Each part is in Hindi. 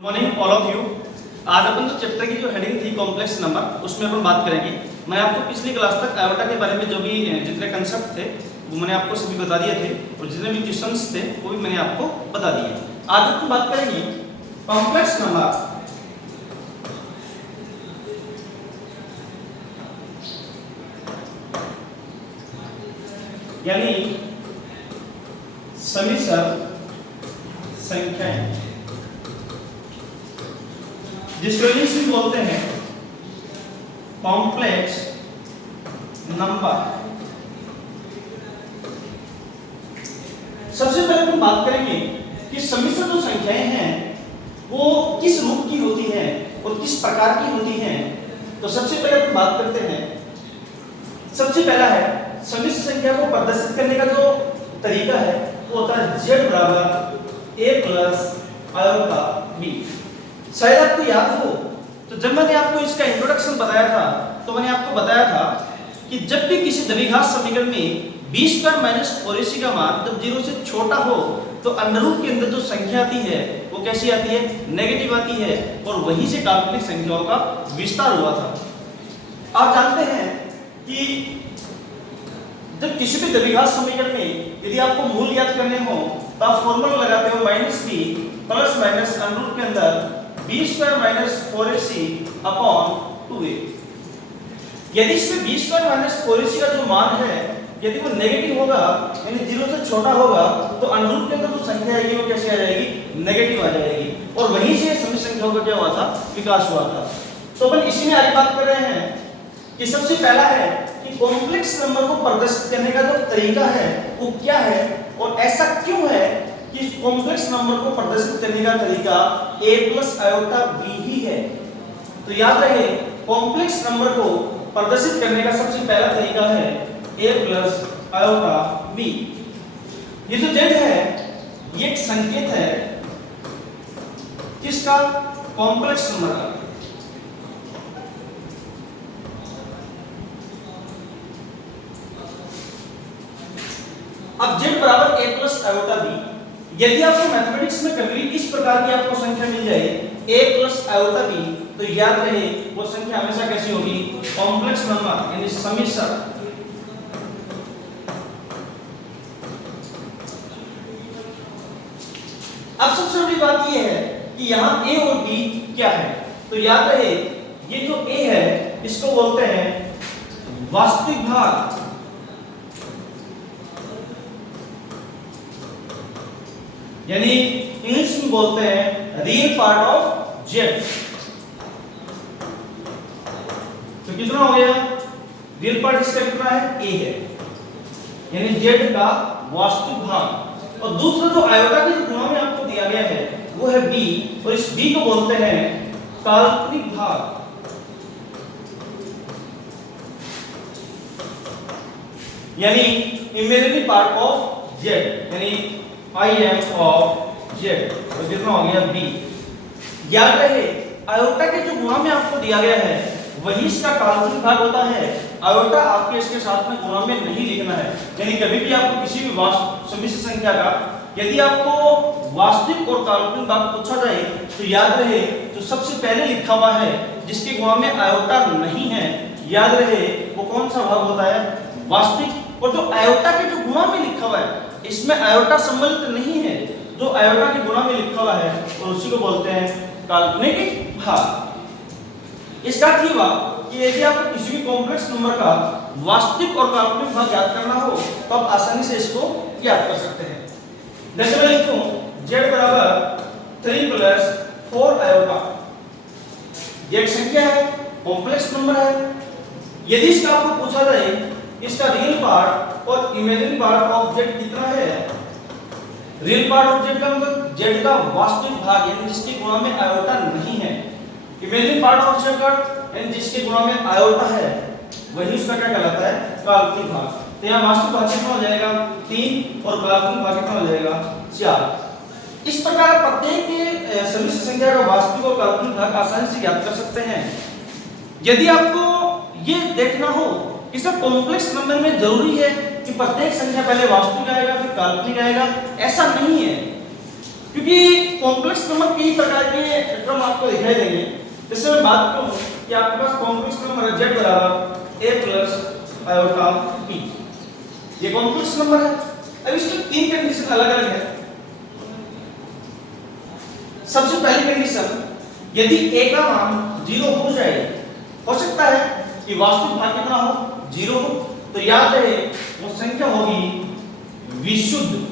Morning all of you. आज अपन जो चैप्टर की जो हेडिंग थी कॉम्प्लेक्स नंबर, उसमें अपन बात करेंगे। मैंने आपको पिछली क्लास तक आयोटा के बारे में जो भी जितने कंसेप्ट थे वो मैंने आपको सभी बता दिए थे और जितने भी क्वेश्चंस थे वो भी मैंने आपको बता दिए। आज अपन बात करेंगे कॉम्प्लेक्स नंबर। यानी समिश्र संख्याएं, जिसको इंग्लिश में बोलते हैं कॉम्प्लेक्स नंबर। सबसे पहले हम बात करेंगे कि समिश्र जो संख्याएं हैं वो किस रूप की होती हैं और किस प्रकार की होती हैं। तो सबसे पहले हम बात करते हैं, सबसे पहला है समिश्र संख्या को प्रदर्शित करने का जो तरीका है वो होता है z बराबर a प्लस आयोटा b। शायद आपको याद हो तो जब मैंने आपको इसका इंट्रोडक्शन बताया था तो मैंने आपको बताया था कि जब भी किसी द्विघात समीकरण में b स्क्वायर माइनस 4ac का मान जब 0 से छोटा हो तो अंडर रूट के अंदर जो संख्या आती है वो कैसी आती है, नेगेटिव आती है, और वहीं से काल्पनिक संख्याओं का विस्तार हुआ था। आप जानते हैं कि जब किसी भी द्विघात समीकरण में यदि आपको मूल ज्ञात करने हो तो आप फॉर्मूला लगाते हो minus b plus minus under root के अंदर b square minus 4ac upon 2a। यदि इसमें b स्क्वायर माइनस 4ac का जो मान है यदि वो नेगेटिव होगा यानी 0 से छोटा होगा तो अंडर रूट के अंदर जो संख्या आएगी वो कैसे आ जाएगी, नेगेटिव आ जाएगी, और वहीं से सभी संख्याओं का क्या हुआ था, विकास हुआ था। तो अपन इसी में आगे बात कर रहे हैं कि सबसे पहला है कि कॉम्प्लेक्स नंबर को प्रदर्शित करने का जो तरीका है वो क्या है और ऐसा क्यों है कि कॉम्प्लेक्स नंबर को प्रदर्शित करने का तरीका a प्लस आयोटा b ही है। तो याद रहे कॉम्प्लेक्स नंबर को प्रदर्शित करने का सबसे पहला तरीका है a प्लस आयोटा b। ये जो z है ये एक संकेत है किसका, कॉम्प्लेक्स नंबर का। अब z बराबर a प्लस आयोटा b। यदि आपको मैथमेटिक्स में कभी इस प्रकार की आपको संख्या मिल जाए a प्लस आयोटा b तो याद रहे वो संख्या हमेशा कैसी होगी, कॉम्प्लेक्स नंबर यानी समिश्र। अब सबसे बड़ी बात यह है कि यहाँ a और b क्या है। तो याद रहे ये जो a है इसको बोलते हैं वास्तविक भाग, यानी इंग्लिश में बोलते हैं रियल पार्ट ऑफ z। तो कितना हो गया, रियल पार्ट इसका कितना है, a है, यानी z का वास्तविक भाग। और दूसरा जो आयोटा के गुणा में आपको दिया गया है वो है b, और इस b को बोलते हैं काल्पनिक भाग, यानी इमेजिनरी पार्ट ऑफ z, यानी I am of z। तो कितना हो गया b। याद रहे आयोटा के जो गुणा में आपको दिया गया है वही इसका काल्पनिक भाग होता है। आयोटा आपके इसके साथ में गुणा में नहीं लिखना है, यानी कभी भी आपको किसी भी समिश्र संख्या का यदि आपको वास्तविक और काल्पनिक भाग पूछा जाए तो याद रहे जो सबसे पहले लिखा हुआ है जिसके गुणा में आयोटा नहीं है, याद रहे वो कौन सा भाग होता है, वास्तविक। और जो आयोटा के जो गुणा में लिखा हुआ है इसमें आयोटा सम्मिलित नहीं है, जो आयोटा के गुणा में लिखा हुआ है और उसी को बोलते हैं काल्पनिक भाग। इसका अर्थ ये हुआ कि यदि आपको किसी भी कॉम्प्लेक्स नंबर का वास्तविक और काल्पनिक भाग याद करना हो तो आप आसानी से इसको याद कर सकते हैं। जैसे मैं लिखूं z बराबर 3 प्लस 4 आयोटा, ये एक संख्या है, कॉम्प्लेक्स नंबर है। यदि इसका आपको पूछा जाए इसका रियल पार्ट और इमेजिनरी पार्ट ऑफ z कितना है, रियल पार्ट ऑफ z का मतलब z का वास्तविक भाग यानी जिसके गुणा में आयोटा नहीं है, इमेजिनरी पार्ट ऑफ z का यानी जिसके गुणा में आयोटा है, वही उसका क्या कहलाता है, काल्पनिक भाग। तो यहाँ वास्तविक भाग कितना हो जाएगा 3 और काल्पनिक भाग कितना हो जाएगा 4। इस प्रकार प्रत्येक समिश्र संख्या का वास्तविक और काल्पनिक भाग आसानी से ज्ञात कर सकते हैं। यदि आपको ये देखना हो कि सब कॉम्प्लेक्स नंबर में जरूरी है कि प्रत्येक संख्या पहले वास्तविक आएगा फिर काल्पनिक आएगा, ऐसा नहीं है। क्योंकि कॉम्प्लेक्स नंबर कई प्रकार के टर्म आपको दिखाई देंगे। जैसे मैं बात करूं कि आपके पास कॉम्प्लेक्स नंबर है z बराबर a प्लस आयोटा b, ये कॉम्प्लेक्स नंबर है। अब इसकी तीन कंडीशन अलग अलग है। सबसे पहली कंडीशन, यदि a का मान 0 हो जाए, हो सकता है कि वास्तविक भाग कितना हो, 0 हो, तो याद रहे वो संख्या होगी विशुद्ध।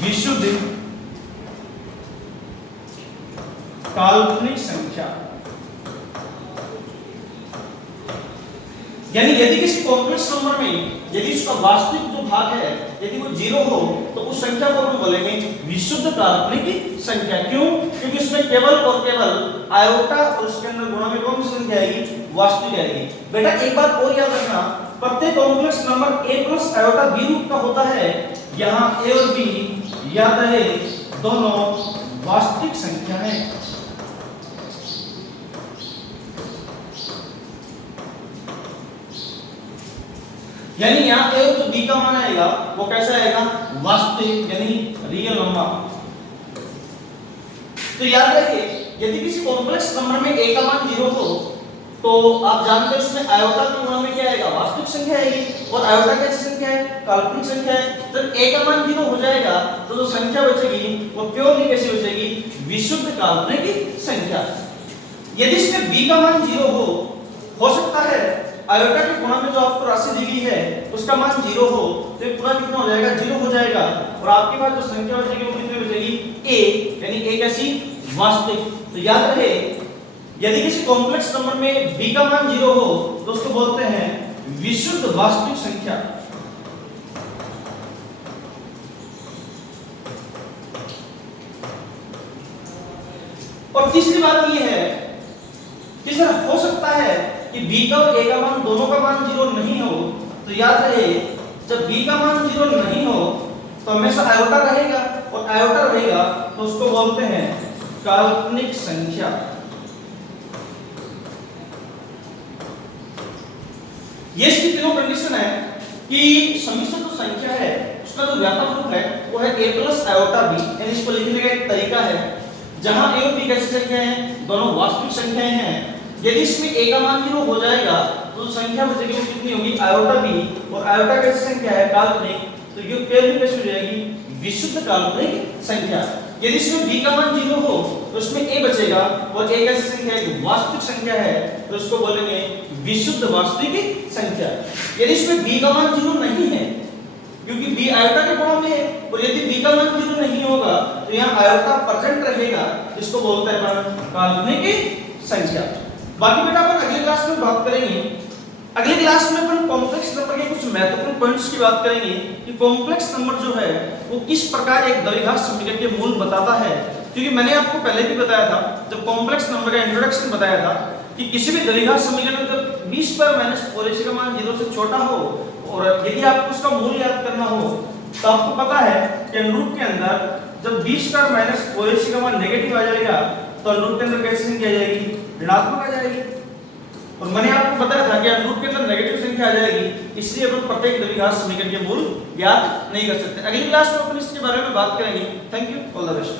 विशुद्ध काल्पनिक संख्या। यानी यदि किसी कॉम्प्लेक्स नंबर में यदि उसका वास्तविक जो भाग है यदि वो 0 हो तो उस संख्या को हम बोलेंगे विशुद्ध काल्पनिक संख्या। क्यों? क्योंकि इसमें केवल और केवल आयोटा और उसके अंदर गुणा में कौन सी संख्या आएगी, वास्तविक आएगी। बेटा एक बात और याद रखना, प्रत्येक complex number a plus iota b रूप का होता है। यहाँ a और b याद रहे दोनों वास्तविक संख्या है। यानी यहाँ a और b का मान आएगा वो कैसा आएगा, वास्तविक यानी रियल नंबर। तो याद रखिए यदि किसी कॉम्प्लेक्स नंबर में a का मान 0 हो तो आप जानते हैं उसमें आयोटा के गुणा में क्या आएगा, वास्तविक संख्या आएगी। और आयोटा कैसी संख्या है, काल्पनिक संख्या है। जब a का मान 0 हो जाएगा तो जो संख्या बचेगी वो प्योरली कैसी बचेगी, विशुद्ध काल्पनिक संख्या। यदि इसमें b का मान 0 हो सकता है आयोटा के गुणा में जो आपको राशि दी गई है उसका मान 0 हो तो ये पूरा कितना हो जाएगा, 0 हो जाएगा। और आपके पास जो संख्या बचेगी वो कितनी बचेगी, a, यानी a कैसी, वास्तविक। तो याद रहे यदि किसी कॉम्प्लेक्स नंबर में b का मान 0 हो तो उसको बोलते हैं विशुद्ध वास्तविक संख्या। और तीसरी बात ये है कि सर हो सकता है कि b का और a का मान दोनों का मान 0 नहीं हो। तो याद रहे जब b का मान 0 नहीं हो तो हमेशा आयोटा रहेगा, और आयोटा रहेगा तो उसको बोलते हैं काल्पनिक संख्या। ये इसकी तीनों कंडीशन है कि समिश्र जो संख्या है उसका जो व्यापक रूप है वो है a प्लस आयोटा b। यानी इसको लिखने का एक तरीका है जहां a और b कैसी संख्या है, दोनों वास्तविक संख्याएं हैं। यदि इसमें a का मान 0 हो जाएगा तो जो संख्या बचेगी वो कितनी होगी, आयोटा b। और आयोटा कैसी संख्या है, काल्पनिक, तो ये प्योरली कैसी हो जाएगी, विशुद्ध काल्पनिक संख्या। यदि इसमें b का मान 0 हो तो इसमें a बचेगा, और a कैसी संख्या है, वास्तविक संख्या है, तो इसको बोलेंगे विशुद्ध वास्तविक संख्या। यदि इसमें b का मान 0 नहीं है क्योंकि b आयोटा के गुणा में है, और यदि b का मान 0 नहीं होगा तो यहाँ आयोटा प्रेजेंट रहेगा, इसको बोलते हैं अपन काल्पनिक संख्या। बाकी बेटा अपन अगले क्लास में बात करेंगे। अगले क्लास में अपन कॉम्प्लेक्स नंबर के कुछ महत्वपूर्ण पॉइंट्स की बात करेंगे कि कॉम्प्लेक्स नंबर जो है वो किस प्रकार एक द्विघात समीकरण के मूल बताता है। क्योंकि मैंने आपको पहले भी बताया था जब कॉम्प्लेक्स नंबर का इंट्रोडक्शन बताया था कि किसी भी द्विघात समीकरण जब b स्क्वायर माइनस 4ac का मान 0 से छोटा हो और यदि आपको उसका मूल याद करना हो तो आपको पता है कि अनुरूप के अंदर जब b स्क्वायर माइनस 4ac का मान नेगेटिव आ जाएगा तो अनुरूप के अंदर कैसी संख्या आ जाएगी, ऋणात्मक आ जाएगी। और मैंने आपको बताया था कि अनुरूप के अंदर नेगेटिव संख्या आ जाएगी, इसलिए अपन प्रत्येक द्विघात समीकरण के मूल याद नहीं कर सकते। अगली क्लास में अपन इसके बारे में बात करेंगे। Thank you, all the best.